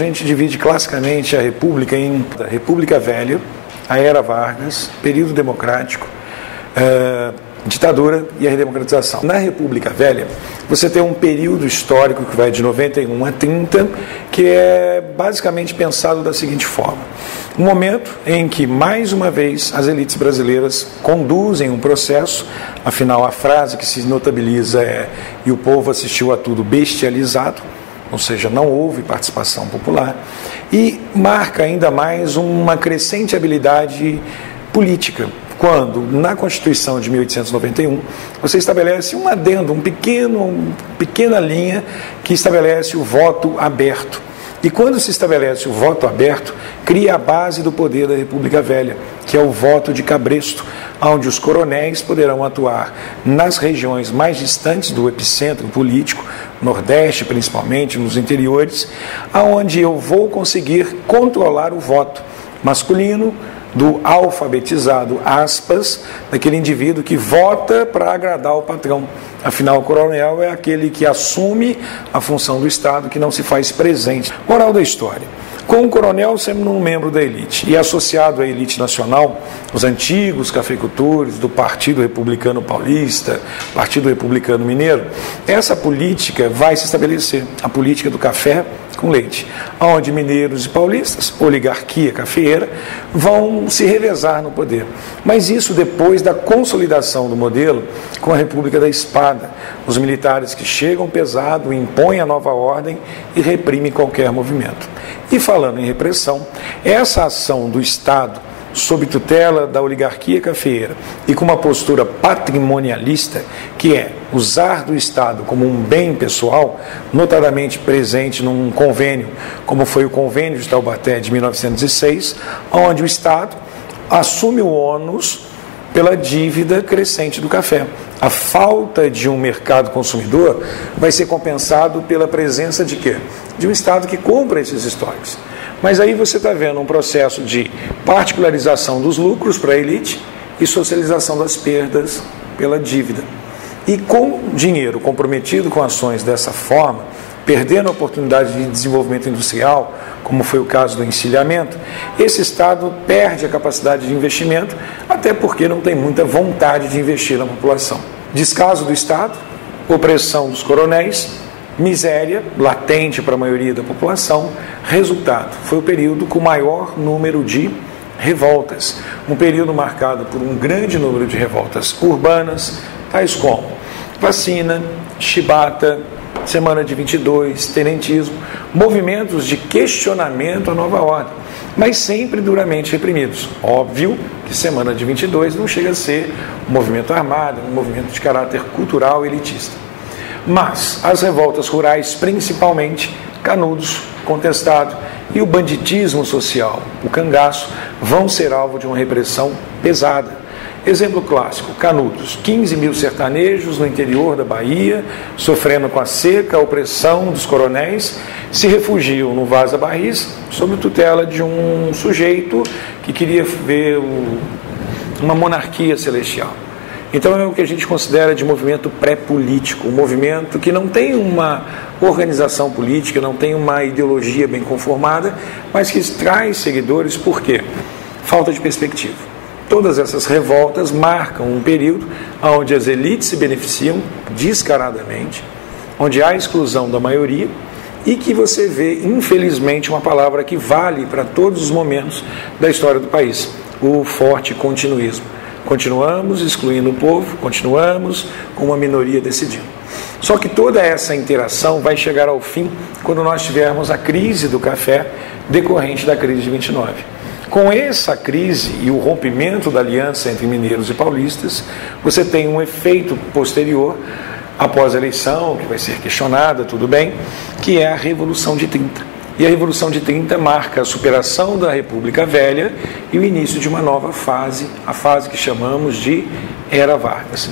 A gente divide classicamente a República em a República Velha, a Era Vargas, período democrático, ditadura e a redemocratização. Na República Velha, você tem um período histórico que vai de 91 a 30, que é basicamente pensado da seguinte forma: um momento em que, mais uma vez, as elites brasileiras conduzem um processo, afinal a frase que se notabiliza é "e o povo assistiu a tudo bestializado", ou seja, não houve participação popular, e marca ainda mais uma crescente habilidade política, quando, na Constituição de 1891, você estabelece um adendo, uma pequena linha que estabelece o voto aberto. E quando se estabelece o voto aberto, cria a base do poder da República Velha, que é o voto de cabresto, onde os coronéis poderão atuar nas regiões mais distantes do epicentro político, Nordeste principalmente, nos interiores, aonde eu vou conseguir controlar o voto masculino, do alfabetizado, aspas, daquele indivíduo que vota para agradar o patrão. Afinal, o coronel é aquele que assume a função do Estado, que não se faz presente. Moral da história: com o coronel sendo um membro da elite e associado à elite nacional, os antigos cafeicultores do Partido Republicano Paulista, Partido Republicano Mineiro, essa política vai se estabelecer, a política do café com leite, onde mineiros e paulistas, oligarquia cafeeira, vão se revezar no poder. Mas isso depois da consolidação do modelo com a República da Espada, os militares que chegam pesado, impõem a nova ordem e reprimem qualquer movimento. E falando em repressão, essa ação do Estado, sob tutela da oligarquia cafeeira e com uma postura patrimonialista, que é usar do Estado como um bem pessoal, notadamente presente num convênio, como foi o Convênio de Taubaté de 1906, onde o Estado assume o ônus pela dívida crescente do café. A falta de um mercado consumidor vai ser compensado pela presença de quê? De um Estado que compra esses estoques. Mas aí você está vendo um processo de particularização dos lucros para a elite e socialização das perdas pela dívida. E com dinheiro comprometido com ações dessa forma, perdendo a oportunidade de desenvolvimento industrial, como foi o caso do encilhamento, esse Estado perde a capacidade de investimento, até porque não tem muita vontade de investir na população. Descaso do Estado, opressão dos coronéis, miséria latente para a maioria da população. Resultado, foi o período com maior número de revoltas, um período marcado por um grande número de revoltas urbanas, tais como vacina, chibata, semana de 22, tenentismo, movimentos de questionamento à nova ordem, mas sempre duramente reprimidos. Óbvio que semana de 22 não chega a ser um movimento armado, um movimento de caráter cultural elitista. Mas as revoltas rurais, principalmente Canudos, Contestado e o banditismo social, o cangaço, vão ser alvo de uma repressão pesada. Exemplo clássico: Canudos, 15 mil sertanejos no interior da Bahia, sofrendo com a seca, a opressão dos coronéis, se refugiam no Vaza Barris, sob tutela de um sujeito que queria ver uma monarquia celestial. Então é o que a gente considera de movimento pré-político, um movimento que não tem uma organização política, não tem uma ideologia bem conformada, mas que traz seguidores. Por quê? Falta de perspectiva. Todas essas revoltas marcam um período onde as elites se beneficiam descaradamente, onde há exclusão da maioria e que você vê, infelizmente, uma palavra que vale para todos os momentos da história do país: o forte continuismo. Continuamos excluindo o povo, continuamos com uma minoria decidindo. Só que toda essa interação vai chegar ao fim quando nós tivermos a crise do café decorrente da crise de 29. Com essa crise e o rompimento da aliança entre mineiros e paulistas, você tem um efeito posterior, após a eleição, que vai ser questionada, tudo bem, que é a Revolução de 30. E a Revolução de 30 marca a superação da República Velha e o início de uma nova fase, a fase que chamamos de Era Vargas.